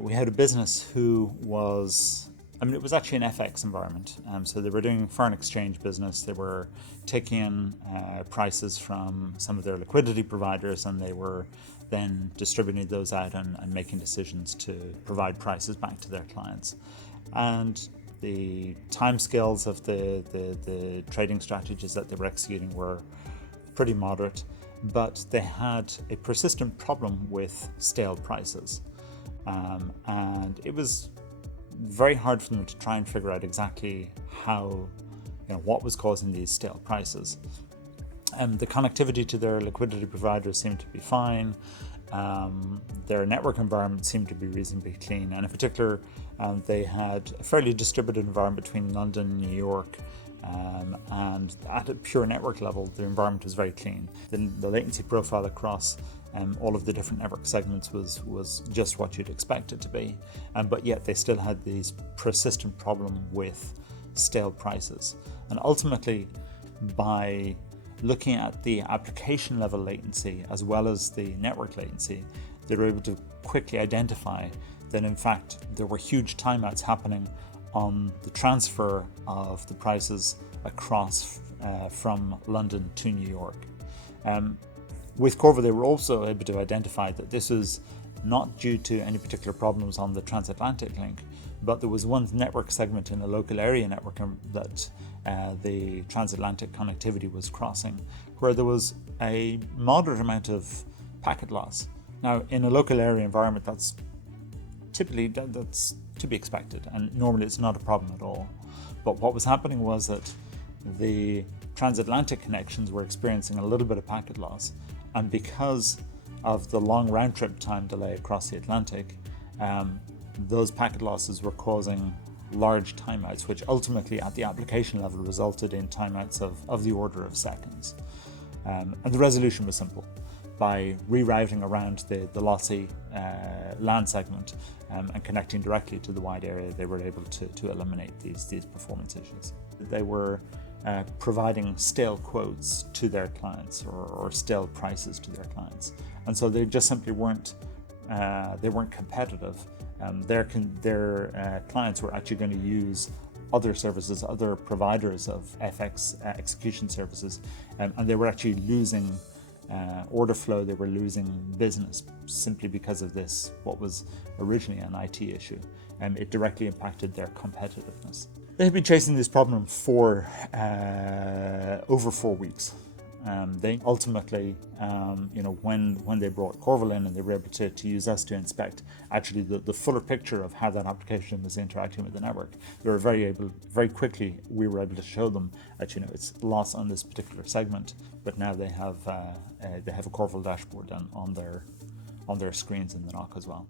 we had a business who was, it was actually an FX environment. So they were doing foreign exchange business. They were taking in prices from some of their liquidity providers, and they were then distributing those out and making decisions to provide prices back to their clients. And the timescales of the trading strategies that they were executing were pretty moderate, but they had a persistent problem with stale prices. And it was very hard for them to try and figure out exactly how, what was causing these stale prices. The connectivity to their liquidity providers seemed to be fine. Their network environment seemed to be reasonably clean, and in particular, they had a fairly distributed environment between London and New York. And at a pure network level, the environment was very clean. The latency profile across all of the different network segments was just what you'd expect it to be, but yet they still had this persistent problem with stale prices. And ultimately, by looking at the application level latency as well as the network latency, they were able to quickly identify that in fact there were huge timeouts happening on the transfer of the prices across from London to New York. With Corvil, they were also able to identify that this was not due to any particular problems on the transatlantic link, but there was one network segment in a local area network that the transatlantic connectivity was crossing, where there was a moderate amount of packet loss. Now, in a local area environment, that's typically that's to be expected, and normally it's not a problem at all. But what was happening was that the transatlantic connections were experiencing a little bit of packet loss, and because of the long round trip time delay across the Atlantic, those packet losses were causing large timeouts, which ultimately at the application level resulted in timeouts of the order of seconds. And the resolution was simple. By rerouting around the lossy LAN segment and connecting directly to the wide area, they were able to eliminate these performance issues. They were providing stale quotes to their clients or stale prices to their clients, and so they just simply weren't competitive. Their clients were actually going to use other services, other providers of FX execution services, and they were actually losing order flow. They were losing business simply because of this, what was originally an IT issue, and it directly impacted their competitiveness. They had been chasing this problem for over 4 weeks. They ultimately, when they brought Corvil in and they were able to use us to inspect actually the fuller picture of how that application was interacting with the network, they were very quickly, we were able to show them that, it's loss on this particular segment, but now they have a Corvil dashboard on their screens in the NOC as well.